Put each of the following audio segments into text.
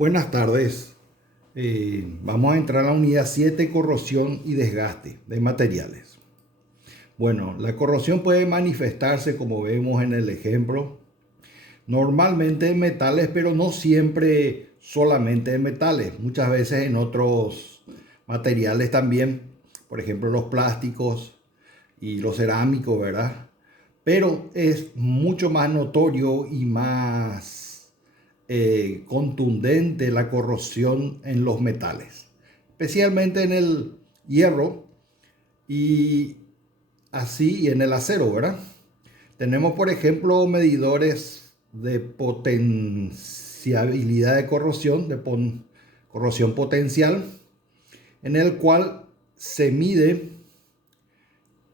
Buenas tardes. Vamos a entrar a la unidad 7, corrosión y desgaste de materiales. Bueno, la corrosión puede manifestarse, como vemos en el ejemplo, normalmente en metales, pero no siempre solamente en metales. Muchas veces en otros materiales también, por ejemplo los plásticos y los cerámicos, ¿verdad? Pero es mucho más notorio y más contundente la corrosión en los metales, especialmente en el hierro y así y en el acero, ¿verdad? Tenemos, por ejemplo, medidores de potenciabilidad de corrosión, corrosión potencial, en el cual se mide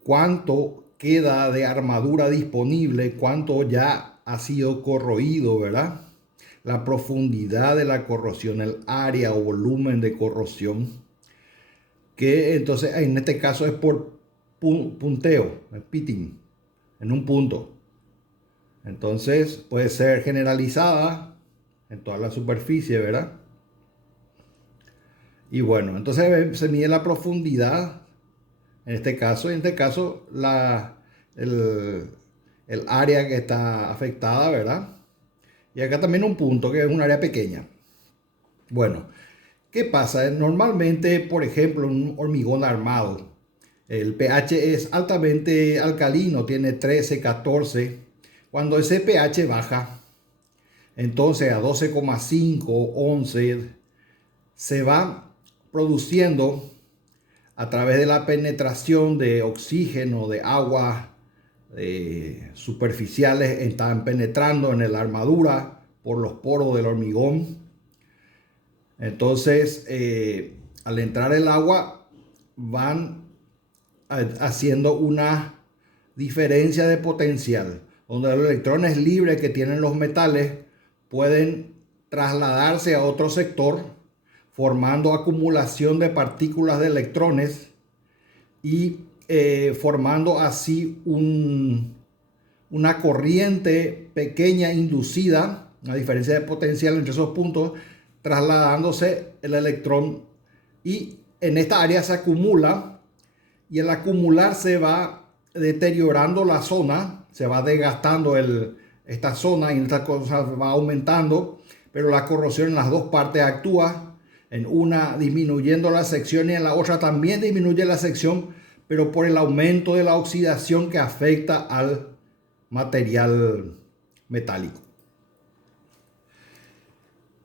cuánto queda de armadura disponible, cuánto ya ha sido corroído, ¿verdad? La profundidad de la corrosión, el área o volumen de corrosión, que entonces en este caso es por punteo, pitting, en un punto. Entonces puede ser generalizada en toda la superficie, ¿verdad? Y bueno, entonces se mide la profundidad en este caso, el, el área que está afectada, ¿verdad? Y acá también un punto que es un área pequeña. Bueno, ¿qué pasa? Normalmente, por ejemplo, un hormigón armado, el pH es altamente alcalino, tiene 13, 14. Cuando ese pH baja, entonces a 12,5, 11, se va produciendo a través de la penetración de oxígeno, de agua superficiales, están penetrando en la armadura por los poros del hormigón. Entonces, al entrar el agua, van haciendo una diferencia de potencial, donde los electrones libres que tienen los metales pueden trasladarse a otro sector, formando acumulación de partículas de electrones y formando así una corriente pequeña inducida, una diferencia de potencial entre esos puntos, trasladándose el electrón, y en esta área se acumula, y al acumular se va deteriorando la zona, se va desgastando esta zona, y esta cosa va aumentando, pero la corrosión en las dos partes actúa, en una disminuyendo la sección y en la otra también disminuye la sección, pero por el aumento de la oxidación que afecta al material metálico.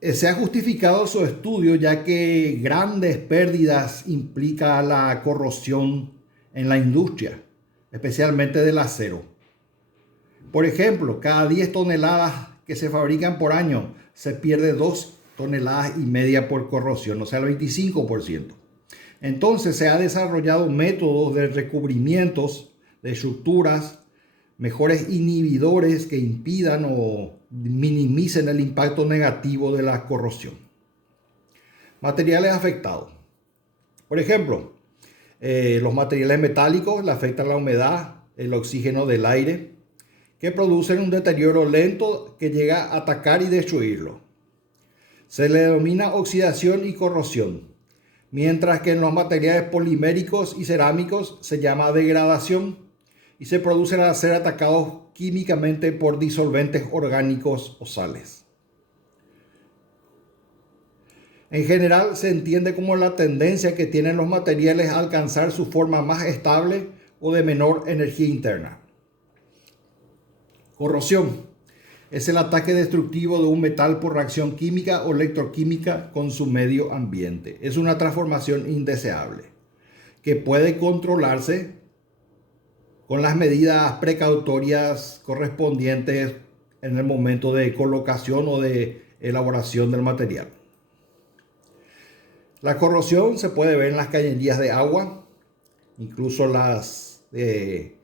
Se ha justificado su estudio ya que grandes pérdidas implica la corrosión en la industria, especialmente del acero. Por ejemplo, cada 10 toneladas que se fabrican por año, se pierde 2,5 toneladas por corrosión, o sea, el 25%. Entonces se ha desarrollado métodos de recubrimientos de estructuras, mejores inhibidores que impidan o minimicen el impacto negativo de la corrosión. Materiales afectados. Por ejemplo, los materiales metálicos le afectan la humedad, el oxígeno del aire, que producen un deterioro lento que llega a atacar y destruirlo. Se le denomina oxidación y corrosión, mientras que en los materiales poliméricos y cerámicos se llama degradación y se producen al ser atacados químicamente por disolventes orgánicos o sales. En general se entiende como la tendencia que tienen los materiales a alcanzar su forma más estable o de menor energía interna. Corrosión es el ataque destructivo de un metal por reacción química o electroquímica con su medio ambiente. Es una transformación indeseable que puede controlarse con las medidas precautorias correspondientes en el momento de colocación o de elaboración del material. La corrosión se puede ver en las cañerías de agua, incluso las de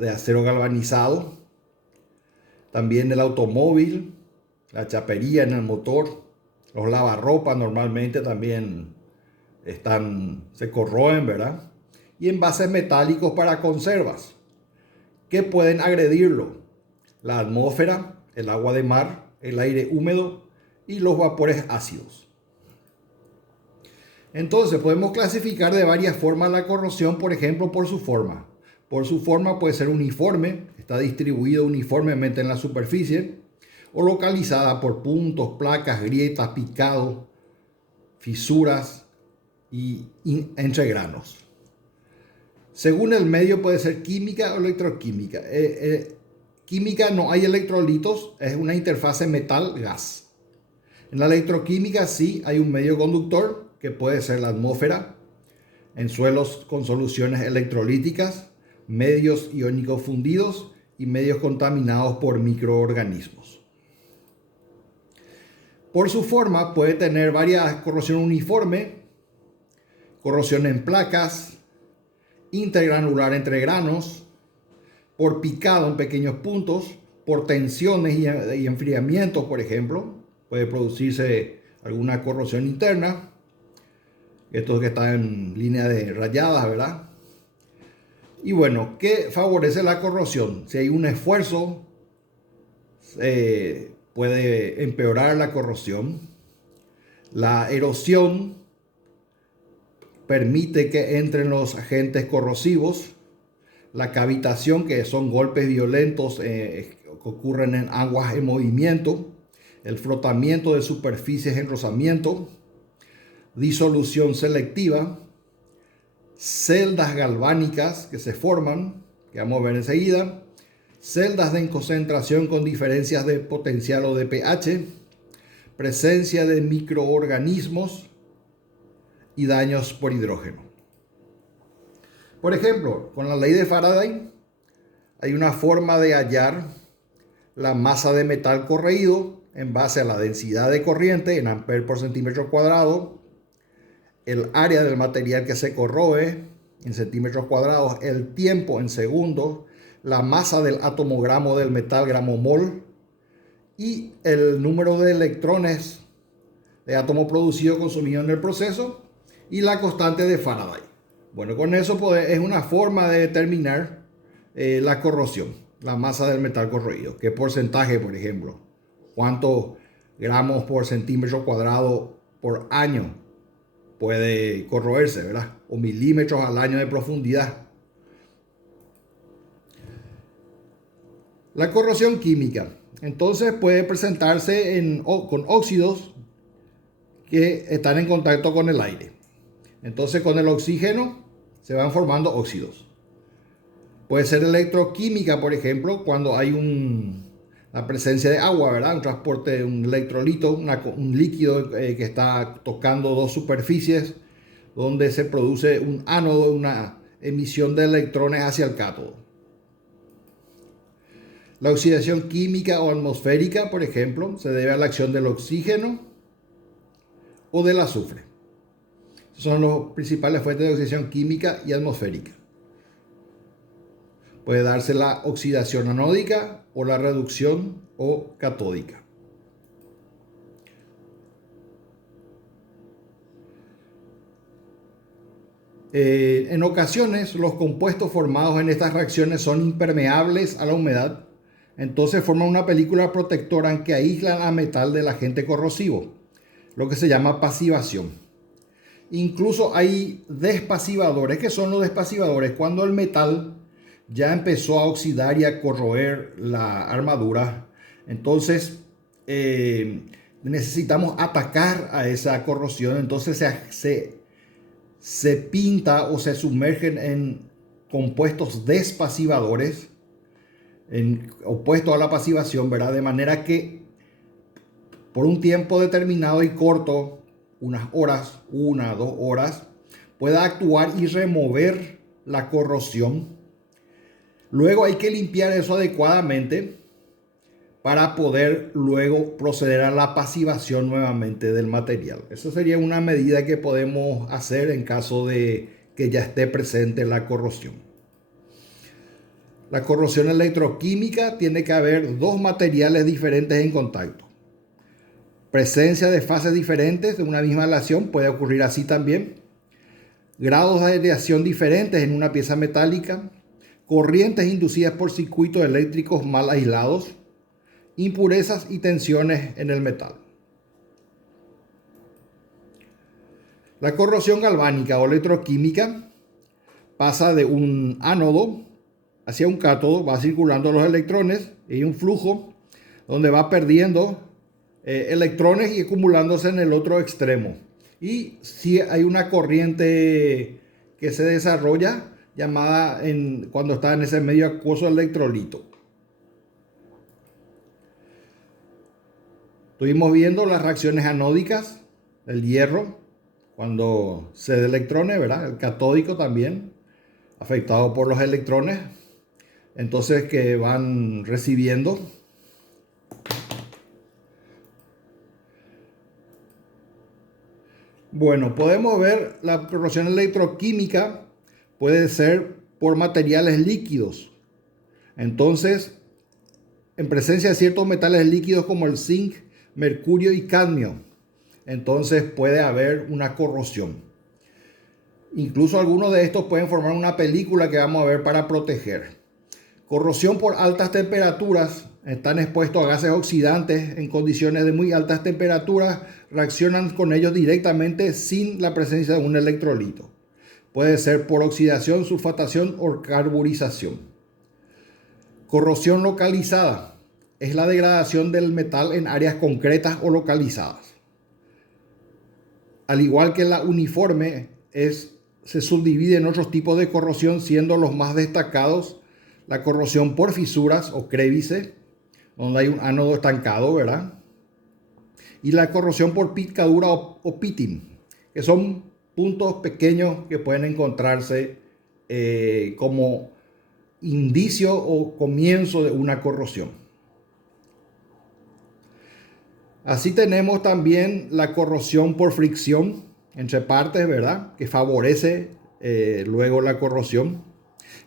acero galvanizado, también el automóvil, la chapería en el motor, los lavarropas normalmente también se corroen, ¿verdad? Y envases metálicos para conservas, que pueden agredirlo: la atmósfera, el agua de mar, el aire húmedo y los vapores ácidos. Entonces podemos clasificar de varias formas la corrosión, por ejemplo, por su forma. Por su forma puede ser uniforme, está distribuido uniformemente en la superficie, o localizada por puntos, placas, grietas, picados, fisuras y entre granos. Según el medio puede ser química o electroquímica. Química no hay electrolitos, es una interfase metal-gas. En la electroquímica sí hay un medio conductor, que puede ser la atmósfera, en suelos con soluciones electrolíticas, medios iónicos fundidos y medios contaminados por microorganismos. Por su forma puede tener varias corrosión uniforme, corrosión en placas, intergranular entre granos, por picado en pequeños puntos, por tensiones y enfriamientos, por ejemplo. Puede producirse alguna corrosión interna. Estos que están en línea de rayadas, ¿verdad? Y bueno, ¿qué favorece la corrosión? Si hay un esfuerzo, puede empeorar la corrosión. La erosión permite que entren los agentes corrosivos. La cavitación, que son golpes violentos que ocurren en aguas en movimiento. El frotamiento de superficies en rozamiento. Disolución selectiva. Celdas galvánicas que se forman, que vamos a ver enseguida. Celdas de concentración con diferencias de potencial o de pH. Presencia de microorganismos y daños por hidrógeno. Por ejemplo, con la ley de Faraday hay una forma de hallar la masa de metal corroído en base a la densidad de corriente en amperes por centímetro cuadrado, el área del material que se corroe en centímetros cuadrados, el tiempo en segundos, la masa del atomogramo del metal gramo mol y el número de electrones de átomo producido consumido en el proceso y la constante de Faraday. Bueno, con eso es una forma de determinar la corrosión, la masa del metal corroído. ¿Qué porcentaje, por ejemplo? ¿Cuántos gramos por centímetro cuadrado por año puede corroerse, ¿verdad? O milímetros al año de profundidad. La corrosión química, entonces, puede presentarse con óxidos que están en contacto con el aire. Entonces, con el oxígeno se van formando óxidos. Puede ser electroquímica, por ejemplo, cuando hay la presencia de agua, ¿verdad? Un transporte de un electrolito, un líquido que está tocando dos superficies, donde se produce un ánodo, una emisión de electrones hacia el cátodo. La oxidación química o atmosférica, por ejemplo, se debe a la acción del oxígeno o del azufre. Son las principales fuentes de oxidación química y atmosférica. Puede darse la oxidación anódica o la reducción o catódica. En ocasiones, los compuestos formados en estas reacciones son impermeables a la humedad. Entonces forman una película protectora que aísla al metal del agente corrosivo, lo que se llama pasivación. Incluso hay despasivadores. ¿Qué son los despasivadores? Cuando el metal ya empezó a oxidar y a corroer la armadura, entonces necesitamos atacar a esa corrosión. Entonces se pinta o se sumergen en compuestos despasivadores, opuesto a la pasivación, ¿verdad? De manera que por un tiempo determinado y corto, unas horas, 1 o 2 horas, pueda actuar y remover la corrosión. Luego hay que limpiar eso adecuadamente para poder luego proceder a la pasivación nuevamente del material. Eso sería una medida que podemos hacer en caso de que ya esté presente la corrosión. La corrosión electroquímica tiene que haber dos materiales diferentes en contacto. Presencia de fases diferentes de una misma aleación puede ocurrir así también. Grados de aleación diferentes en una pieza metálica. Corrientes inducidas por circuitos eléctricos mal aislados. Impurezas y tensiones en el metal. La corrosión galvánica o electroquímica pasa de un ánodo hacia un cátodo, va circulando los electrones y un flujo donde va perdiendo electrones y acumulándose en el otro extremo. Y si hay una corriente que se desarrolla llamada cuando está en ese medio acuoso electrolito. Estuvimos viendo las reacciones anódicas del hierro cuando cede electrones, ¿verdad? El catódico también, afectado por los electrones, entonces que van recibiendo. Bueno, podemos ver la corrosión electroquímica puede ser por materiales líquidos. Entonces, en presencia de ciertos metales líquidos como el zinc, mercurio y cadmio, entonces puede haber una corrosión. Incluso algunos de estos pueden formar una película que vamos a ver para proteger. Corrosión por altas temperaturas. Están expuestos a gases oxidantes en condiciones de muy altas temperaturas. Reaccionan con ellos directamente sin la presencia de un electrolito. Puede ser por oxidación, sulfatación o carburización. Corrosión localizada. Es la degradación del metal en áreas concretas o localizadas. Al igual que la uniforme, se subdivide en otros tipos de corrosión, siendo los más destacados la corrosión por fisuras o crévice, donde hay un ánodo estancado, ¿verdad? Y la corrosión por picadura o pitting, que son puntos pequeños que pueden encontrarse como indicio o comienzo de una corrosión. Así tenemos también la corrosión por fricción entre partes, ¿verdad? Que favorece luego la corrosión.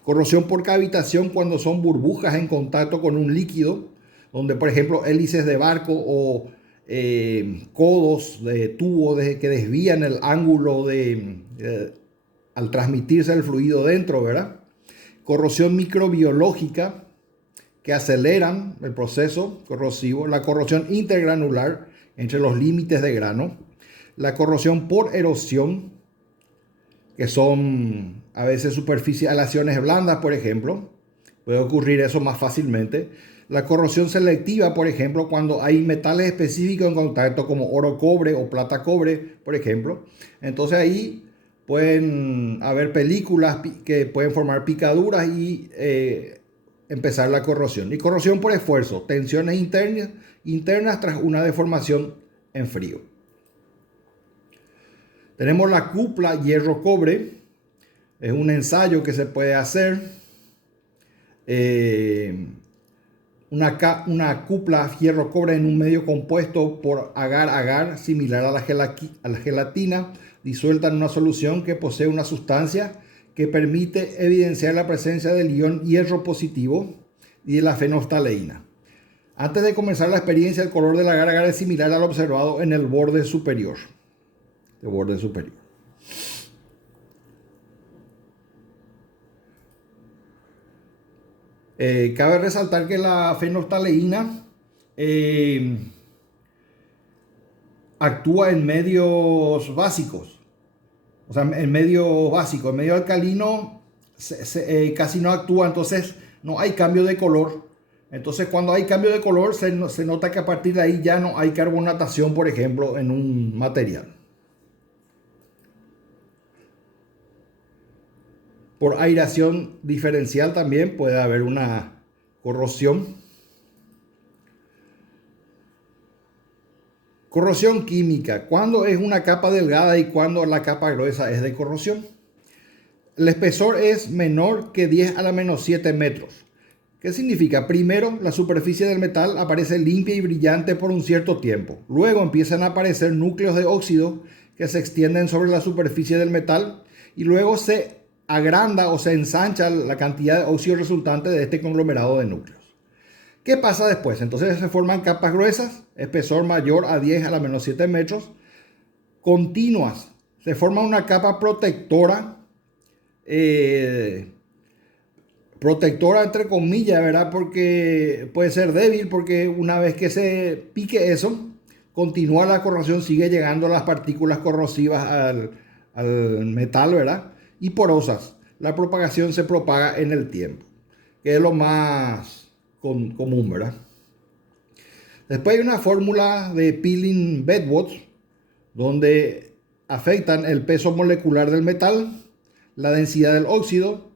Corrosión por cavitación cuando son burbujas en contacto con un líquido, donde por ejemplo hélices de barco o codos de tubo que desvían el ángulo al transmitirse el fluido dentro, ¿verdad? Corrosión microbiológica que aceleran el proceso corrosivo. La corrosión intergranular entre los límites de grano. La corrosión por erosión, que son a veces superficies, aleaciones blandas, por ejemplo. Puede ocurrir eso más fácilmente. La corrosión selectiva, por ejemplo, cuando hay metales específicos en contacto como oro-cobre o plata-cobre, por ejemplo. Entonces ahí pueden haber películas que pueden formar picaduras y empezar la corrosión. Y corrosión por esfuerzo, tensiones internas tras una deformación en frío. Tenemos la cupla hierro-cobre. Es un ensayo que se puede hacer. Una cupla hierro-cobre en un medio compuesto por agar-agar, similar a la gelatina, disuelta en una solución que posee una sustancia que permite evidenciar la presencia del ion hierro positivo y de la fenolftaleína. Antes de comenzar la experiencia, el color del agar-agar es similar al observado en el borde superior. Cabe resaltar que la fenolftaleína actúa en medios básicos, o sea, en medio básico, en medio alcalino casi no actúa, entonces no hay cambio de color. Entonces cuando hay cambio de color se nota que a partir de ahí ya no hay carbonatación, por ejemplo, en un material. Por aireación diferencial también puede haber una corrosión. Corrosión química. ¿Cuándo es una capa delgada y cuándo la capa gruesa es de corrosión? El espesor es menor que 10 a la menos 7 metros. ¿Qué significa? Primero, la superficie del metal aparece limpia y brillante por un cierto tiempo. Luego empiezan a aparecer núcleos de óxido que se extienden sobre la superficie del metal y luego se agranda o se ensancha la cantidad de óxido resultante de este conglomerado de núcleos. ¿Qué pasa después? Entonces se forman capas gruesas, espesor mayor a 10 a la menos 7 metros, continuas. Se forma una capa protectora, protectora entre comillas, ¿verdad? Porque puede ser débil, porque una vez que se pique eso, continúa la corrosión, sigue llegando las partículas corrosivas al metal, ¿verdad? Y porosas. La propagación se propaga en el tiempo, que es lo más común, ¿verdad? Después hay una fórmula de Pilling-Bedwoods, donde afectan el peso molecular del metal, la densidad del óxido,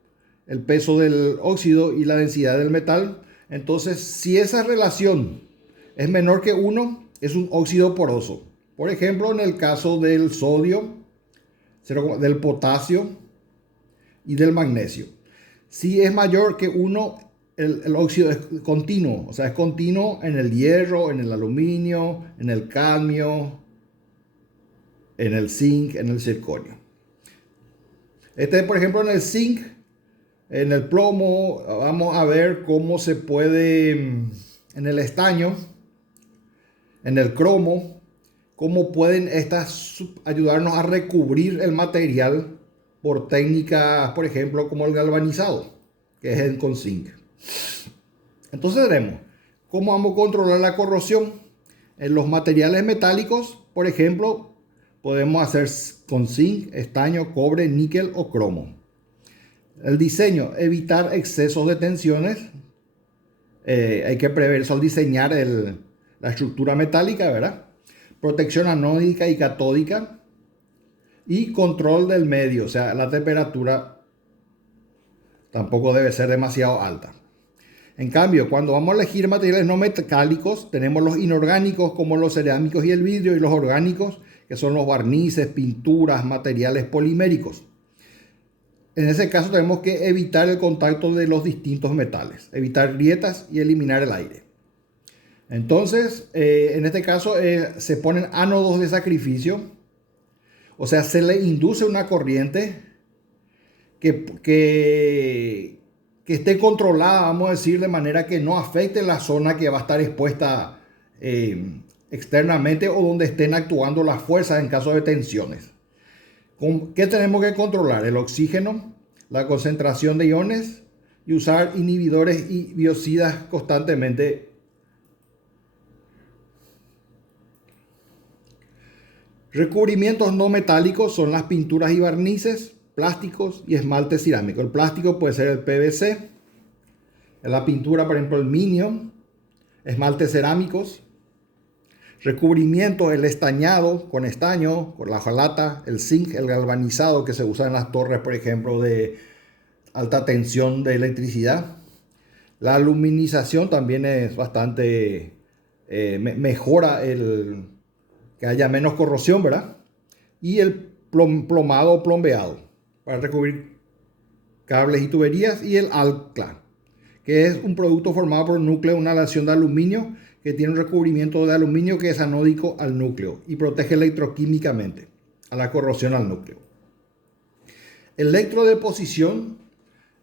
el peso del óxido y la densidad del metal. Entonces, si esa relación es menor que 1, es un óxido poroso. Por ejemplo, en el caso del sodio, del potasio y del magnesio. Si es mayor que 1, el óxido es continuo. O sea, es continuo en el hierro, en el aluminio, en el cadmio, en el zinc, en el circonio. Por ejemplo, en el zinc, en el plomo, vamos a ver cómo se puede, en el estaño, en el cromo, cómo pueden estas ayudarnos a recubrir el material por técnicas, por ejemplo, como el galvanizado, que es con zinc. Entonces tenemos cómo vamos a controlar la corrosión. En los materiales metálicos, por ejemplo, podemos hacer con zinc, estaño, cobre, níquel o cromo. El diseño, evitar excesos de tensiones. Hay que prever eso al diseñar la estructura metálica, ¿verdad? Protección anódica y catódica. Y control del medio, o sea, la temperatura tampoco debe ser demasiado alta. En cambio, cuando vamos a elegir materiales no metálicos, tenemos los inorgánicos como los cerámicos y el vidrio, y los orgánicos, que son los barnices, pinturas, materiales poliméricos. En ese caso tenemos que evitar el contacto de los distintos metales, evitar grietas y eliminar el aire. Entonces, en este caso se ponen ánodos de sacrificio, o sea, se le induce una corriente que esté controlada, vamos a decir, de manera que no afecte la zona que va a estar expuesta externamente o donde estén actuando las fuerzas en caso de tensiones. ¿Qué tenemos que controlar? El oxígeno, la concentración de iones y usar inhibidores y biocidas constantemente. Recubrimientos no metálicos son las pinturas y barnices, plásticos y esmalte cerámico. El plástico puede ser el PVC, la pintura, por ejemplo, el minio, esmaltes cerámicos. Recubrimiento, el estañado con estaño, con la hojalata, el zinc, el galvanizado que se usa en las torres, por ejemplo, de alta tensión de electricidad. La aluminización también es bastante, mejora que haya menos corrosión, ¿verdad? Y el plomado o plombeado para recubrir cables y tuberías, y el alclad, que es un producto formado por el núcleo de una aleación de aluminio que tiene un recubrimiento de aluminio que es anódico al núcleo y protege electroquímicamente a la corrosión al núcleo. Electrodeposición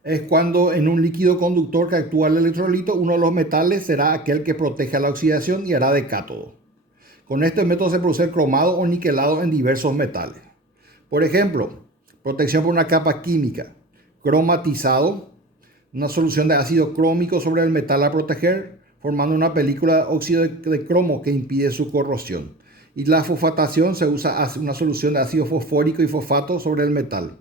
es cuando en un líquido conductor que actúa el electrolito, uno de los metales será aquel que protege a la oxidación y hará de cátodo. Con este método se produce el cromado o niquelado en diversos metales. Por ejemplo, protección por una capa química, cromatizado, una solución de ácido crómico sobre el metal a proteger, formando una película de óxido de cromo que impide su corrosión. Y la fosfatación, se usa una solución de ácido fosfórico y fosfato sobre el metal,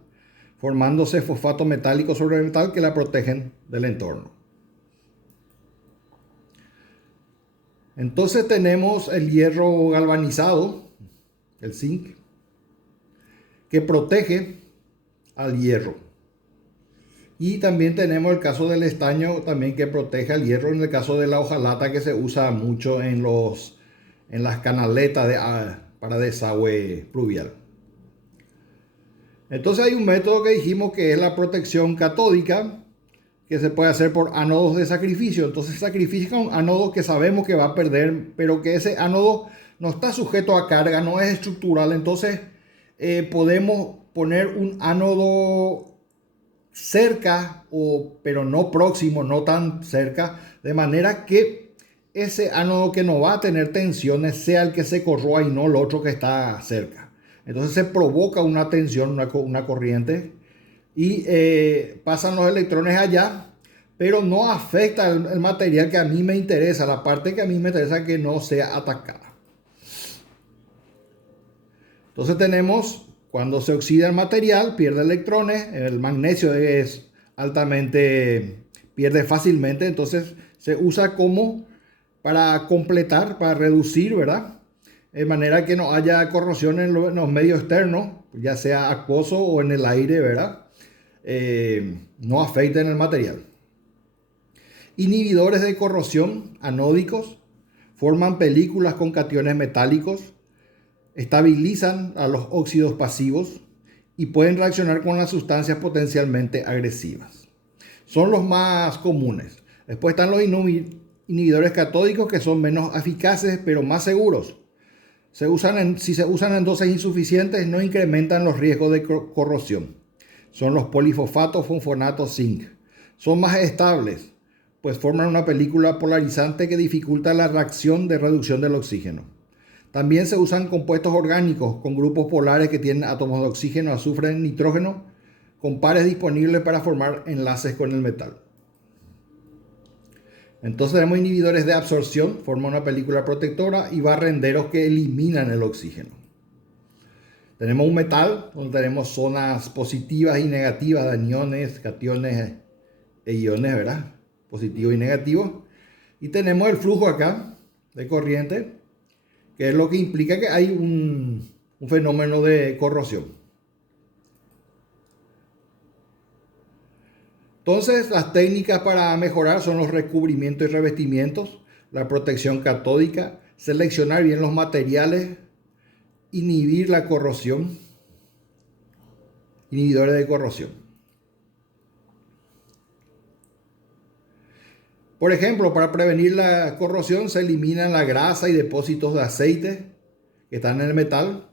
formándose fosfato metálico sobre el metal que la protegen del entorno. Entonces tenemos el hierro galvanizado, el zinc, que protege al hierro. Y también tenemos el caso del estaño, también que protege al hierro, en el caso de la hojalata que se usa mucho en las canaletas para desagüe pluvial. Entonces hay un método que dijimos que es la protección catódica, que se puede hacer por ánodos de sacrificio. Entonces sacrifica un ánodo que sabemos que va a perder, pero que ese ánodo no está sujeto a carga, no es estructural. Entonces podemos poner un ánodo cerca, pero no próximo, no tan cerca, de manera que ese ánodo que no va a tener tensiones sea el que se corroa y no el otro que está cerca. Entonces se provoca una tensión, una corriente, y pasan los electrones allá, pero no afecta el material que a mí me interesa, la parte que a mí me interesa que no sea atacada. Entonces tenemos, cuando se oxida el material, pierde electrones, el magnesio es altamente, pierde fácilmente, entonces se usa como para completar, para reducir, ¿verdad? De manera que no haya corrosión en los medios externos, ya sea acuoso o en el aire, ¿verdad? No afecten el material. Inhibidores de corrosión anódicos forman películas con cationes metálicos, estabilizan a los óxidos pasivos y pueden reaccionar con las sustancias potencialmente agresivas. Son los más comunes. Después están los inhibidores catódicos, que son menos eficaces pero más seguros. Si se usan en dosis insuficientes, no incrementan los riesgos de corrosión. Son los polifosfatos fosfonatos zinc. Son más estables, pues forman una película polarizante que dificulta la reacción de reducción del oxígeno. También se usan compuestos orgánicos con grupos polares que tienen átomos de oxígeno, azufre, nitrógeno, con pares disponibles para formar enlaces con el metal. Entonces tenemos inhibidores de absorción, forman una película protectora, y barrenderos que eliminan el oxígeno. Tenemos un metal donde tenemos zonas positivas y negativas de aniones, cationes e iones, ¿verdad? Positivo y negativo. Y tenemos el flujo acá de corriente, que es lo que implica que hay un fenómeno de corrosión. Entonces, las técnicas para mejorar son los recubrimientos y revestimientos, la protección catódica, seleccionar bien los materiales, inhibir la corrosión, inhibidores de corrosión. Por ejemplo, para prevenir la corrosión se eliminan la grasa y depósitos de aceite que están en el metal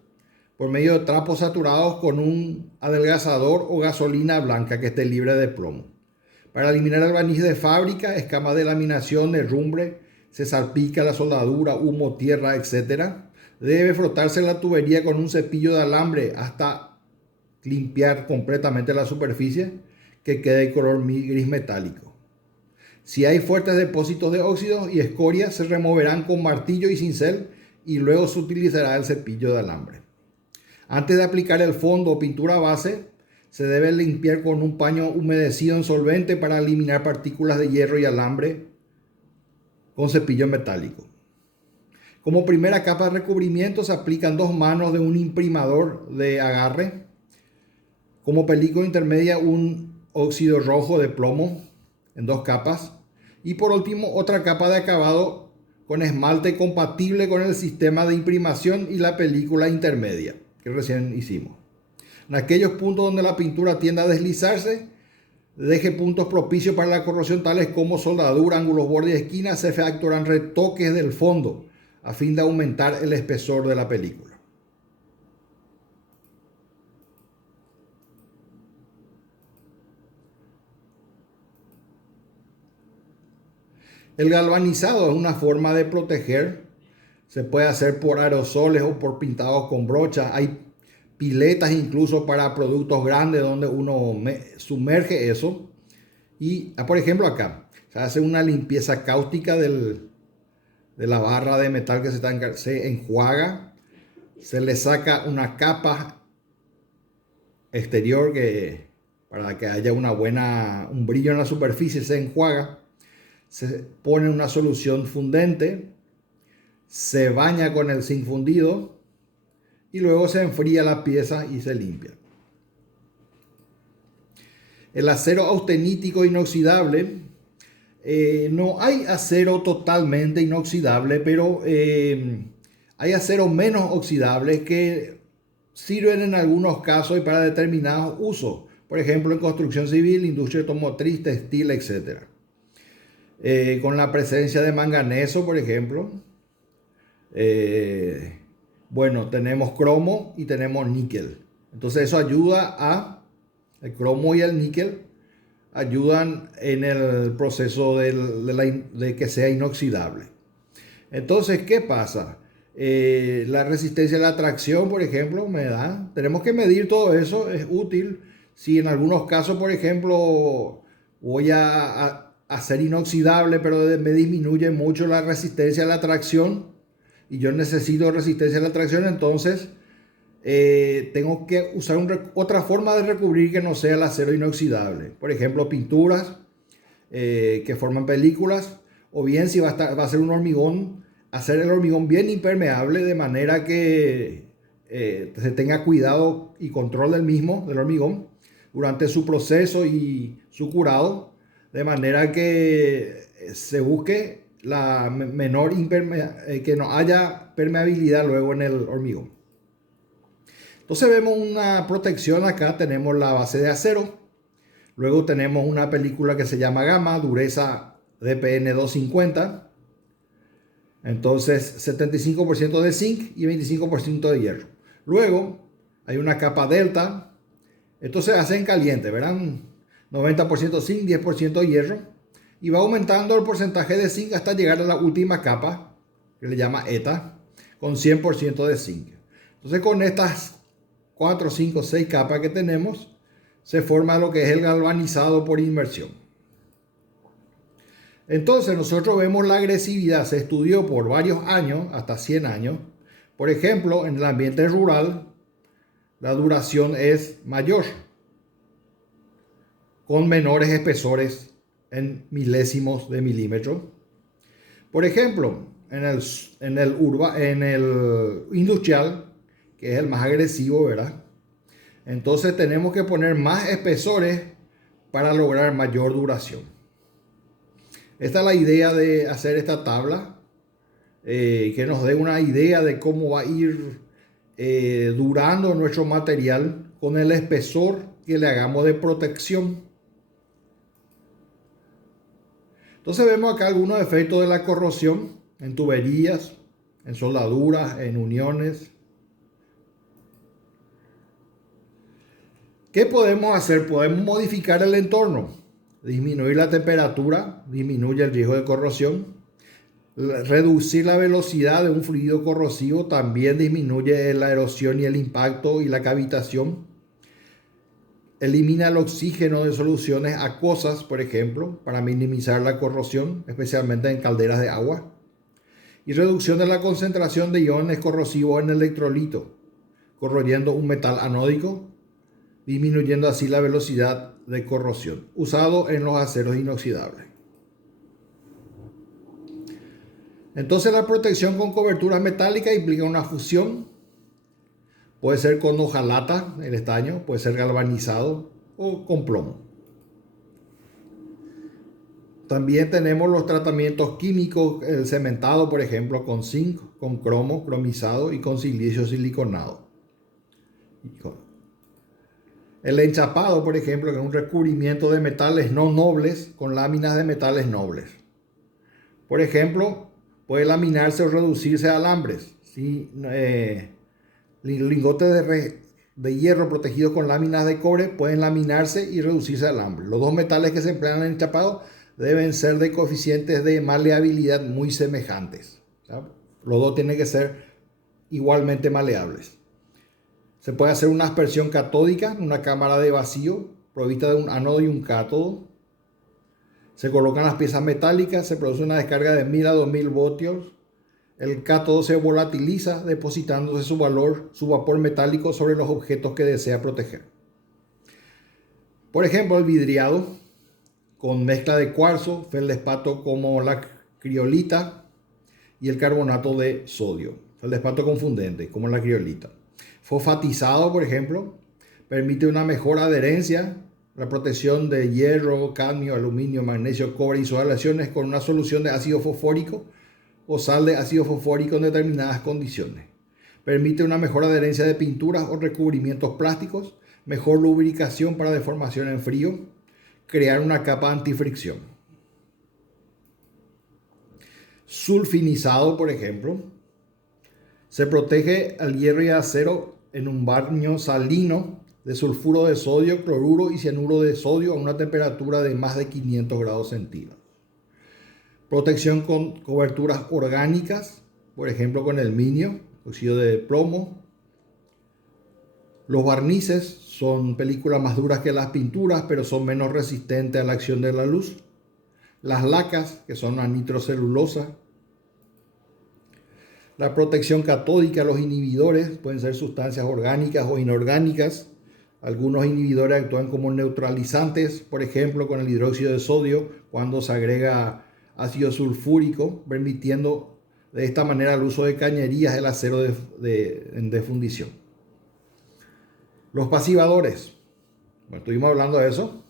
por medio de trapos saturados con un adelgazador o gasolina blanca que esté libre de plomo. Para eliminar el barniz de fábrica, escamas de laminación, herrumbre, se salpica la soldadura, humo, tierra, etc. Debe frotarse la tubería con un cepillo de alambre hasta limpiar completamente la superficie, que quede de color gris metálico. Si hay fuertes depósitos de óxidos y escorias, se removerán con martillo y cincel y luego se utilizará el cepillo de alambre. Antes de aplicar el fondo o pintura base, se debe limpiar con un paño humedecido en solvente para eliminar partículas de hierro y alambre con cepillo metálico. Como primera capa de recubrimiento se aplican 2 manos de un imprimador de agarre. Como película intermedia, un óxido rojo de plomo en 2 capas. Y por último, otra capa de acabado con esmalte compatible con el sistema de imprimación y la película intermedia que recién hicimos. En aquellos puntos donde la pintura tiende a deslizarse, deje puntos propicios para la corrosión, tales como soldadura, ángulos, bordes y esquinas. Se efectuarán retoques del fondo a fin de aumentar el espesor de la película. El galvanizado es una forma de proteger. Se puede hacer por aerosoles o por pintados con brocha. Hay piletas incluso para productos grandes donde uno sumerge eso. Y, por ejemplo, acá se hace una limpieza cáustica de la barra de metal que se enjuaga. Se le saca una capa exterior para que haya un brillo en la superficie. Se enjuaga. Se pone una solución fundente, se baña con el zinc fundido y luego se enfría la pieza y se limpia. El acero austenítico inoxidable, no hay acero totalmente inoxidable, pero hay aceros menos oxidables que sirven en algunos casos y para determinados usos, por ejemplo en construcción civil, industria automotriz, textil, etc. Con la presencia de manganeso, por ejemplo. Bueno, tenemos cromo y tenemos níquel. Entonces eso ayuda el cromo y el níquel ayudan en el proceso de que sea inoxidable. Entonces, ¿qué pasa? La resistencia a la tracción, por ejemplo, tenemos que medir todo eso, es útil. Si en algunos casos, por ejemplo, voy a hacer inoxidable, pero me disminuye mucho la resistencia a la tracción y yo necesito resistencia a la tracción, entonces tengo que usar otra forma de recubrir que no sea el acero inoxidable. Por ejemplo, pinturas que forman películas, o bien si va a ser un hormigón, hacer el hormigón bien impermeable de manera que se tenga cuidado y control del hormigón, durante su proceso y su curado, de manera que se busque la menor que no haya permeabilidad luego en el hormigón. Entonces vemos una protección acá, tenemos la base de acero, luego tenemos una película que se llama Gama, dureza DPN 250, entonces 75% de zinc y 25% de hierro. Luego hay una capa delta, esto se hace en caliente, verán, 90% zinc, 10% hierro, y va aumentando el porcentaje de zinc hasta llegar a la última capa, que le llama ETA, con 100% de zinc. Entonces con estas 4, 5, 6 capas que tenemos, se forma lo que es el galvanizado por inmersión. Entonces nosotros vemos la agresividad, se estudió por varios años, hasta 100 años. Por ejemplo, en el ambiente rural, la duración es mayor, con menores espesores en milésimos de milímetro. Por ejemplo, en el industrial, que es el más agresivo, ¿verdad? Entonces tenemos que poner más espesores para lograr mayor duración. Esta es la idea de hacer esta tabla, que nos dé una idea de cómo va a ir durando nuestro material con el espesor que le hagamos de protección. Entonces vemos acá algunos efectos de la corrosión en tuberías, en soldaduras, en uniones. ¿Qué podemos hacer? Podemos modificar el entorno, disminuir la temperatura, disminuye el riesgo de corrosión, reducir la velocidad de un fluido corrosivo, también disminuye la erosión y el impacto y la cavitación. Elimina el oxígeno de soluciones acuosas, por ejemplo, para minimizar la corrosión, especialmente en calderas de agua. Y reducción de la concentración de iones corrosivos en el electrolito, corroyendo un metal anódico, disminuyendo así la velocidad de corrosión, usado en los aceros inoxidables. Entonces la protección con coberturas metálicas implica una fusión. Puede ser con hojalata, el estaño, puede ser galvanizado o con plomo. También tenemos los tratamientos químicos, el cementado, por ejemplo, con zinc, con cromo, cromizado y con silicio siliconado. El enchapado, por ejemplo, que es un recubrimiento de metales no nobles con láminas de metales nobles. Por ejemplo, puede laminarse o reducirse a alambres. ¿Sí? Lingotes de hierro protegidos con láminas de cobre pueden laminarse y reducirse a alambre. Los dos metales que se emplean en el enchapado deben ser de coeficientes de maleabilidad muy semejantes. ¿Sabe? Los dos tienen que ser igualmente maleables. Se puede hacer una aspersión catódica en una cámara de vacío provista de un ánodo y un cátodo. Se colocan las piezas metálicas, se produce una descarga de 1000 a 2000 voltios. El cátodo se volatiliza depositándose su vapor metálico sobre los objetos que desea proteger. Por ejemplo, el vidriado con mezcla de cuarzo, feldespato como la criolita y el carbonato de sodio, feldespato confundente como la criolita. Fosfatizado, por ejemplo, permite una mejor adherencia, la protección de hierro, cadmio, aluminio, magnesio, cobre y sus aleaciones con una solución de ácido fosfórico o sal de ácido fosfórico en determinadas condiciones. Permite una mejor adherencia de pinturas o recubrimientos plásticos, mejor lubricación para deformación en frío, crear una capa antifricción. Sulfinizado, por ejemplo, se protege al hierro y acero en un baño salino de sulfuro de sodio, cloruro y cianuro de sodio a una temperatura de más de 500 grados centígrados. Protección con coberturas orgánicas, por ejemplo con el minio, óxido de plomo. Los barnices son películas más duras que las pinturas, pero son menos resistentes a la acción de la luz. Las lacas, que son la nitrocelulosa. La protección catódica, los inhibidores pueden ser sustancias orgánicas o inorgánicas. Algunos inhibidores actúan como neutralizantes, por ejemplo, con el hidróxido de sodio cuando se agrega ácido sulfúrico, permitiendo de esta manera el uso de cañerías del acero de fundición. Los pasivadores. Bueno, estuvimos hablando de eso.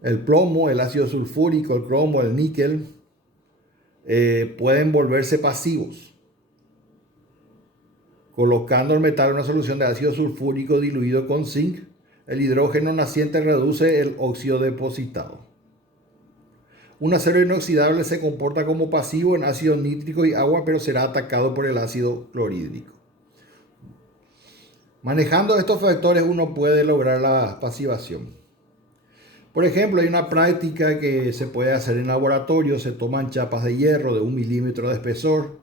El plomo, el ácido sulfúrico, el cromo, el níquel pueden volverse pasivos, colocando el metal en una solución de ácido sulfúrico diluido con zinc. El hidrógeno naciente reduce el óxido depositado. Un acero inoxidable se comporta como pasivo en ácido nítrico y agua, pero será atacado por el ácido clorhídrico. Manejando estos factores uno puede lograr la pasivación. Por ejemplo, hay una práctica que se puede hacer en laboratorio. Se toman chapas de hierro de 1 milímetro de espesor,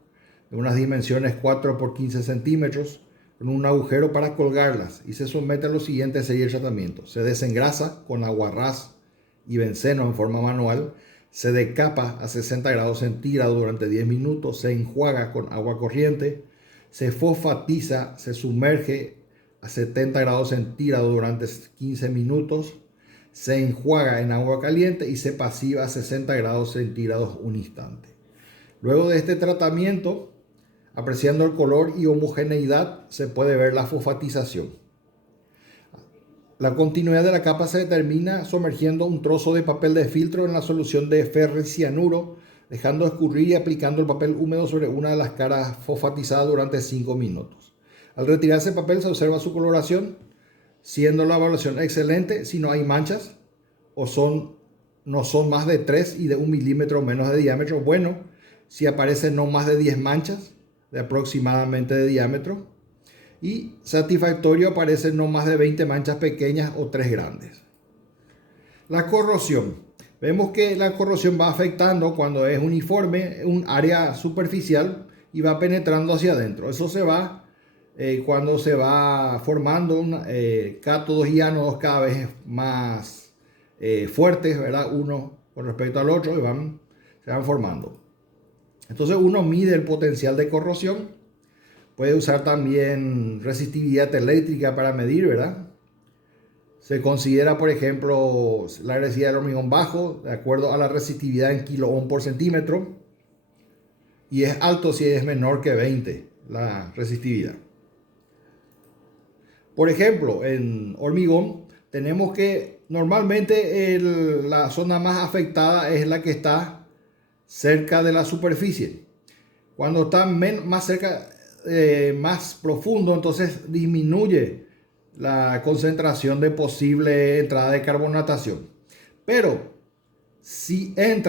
de unas dimensiones 4 por 15 centímetros, con un agujero para colgarlas, y se somete a los siguientes 6 tratamientos. Se desengrasa con agua ras y benceno en forma manual. Se decapa a 60 grados centígrados durante 10 minutos. Se enjuaga con agua corriente. Se fosfatiza, se sumerge a 70 grados centígrados durante 15 minutos. Se enjuaga en agua caliente y se pasiva a 60 grados centígrados un instante. Luego de este tratamiento, apreciando el color y homogeneidad, se puede ver la fosfatización. La continuidad de la capa se determina sumergiendo un trozo de papel de filtro en la solución de ferricianuro, dejando escurrir y aplicando el papel húmedo sobre una de las caras fosfatizadas durante 5 minutos. Al retirarse el papel se observa su coloración, siendo la evaluación excelente si no hay manchas o no son más de 3 y de 1 milímetro menos de diámetro. Bueno, si aparecen no más de 10 manchas de aproximadamente de diámetro. Y satisfactorio, aparecen no más de 20 manchas pequeñas o 3 grandes. La corrosión. Vemos que la corrosión va afectando cuando es uniforme un área superficial y va penetrando hacia adentro. Eso se va cuando se va formando cátodos y ánodos cada vez más fuertes, ¿verdad? Uno con respecto al otro, se van formando. Entonces uno mide el potencial de corrosión. Puede usar también resistividad eléctrica para medir, ¿verdad? Se considera, por ejemplo, la agresividad del hormigón bajo de acuerdo a la resistividad en kilo-ohm por centímetro. Y es alto si es menor que 20 la resistividad. Por ejemplo, en hormigón tenemos que normalmente la zona más afectada es la que está cerca de la superficie. Cuando está más cerca, más profundo, entonces disminuye la concentración de posible entrada de carbonatación. Pero si entra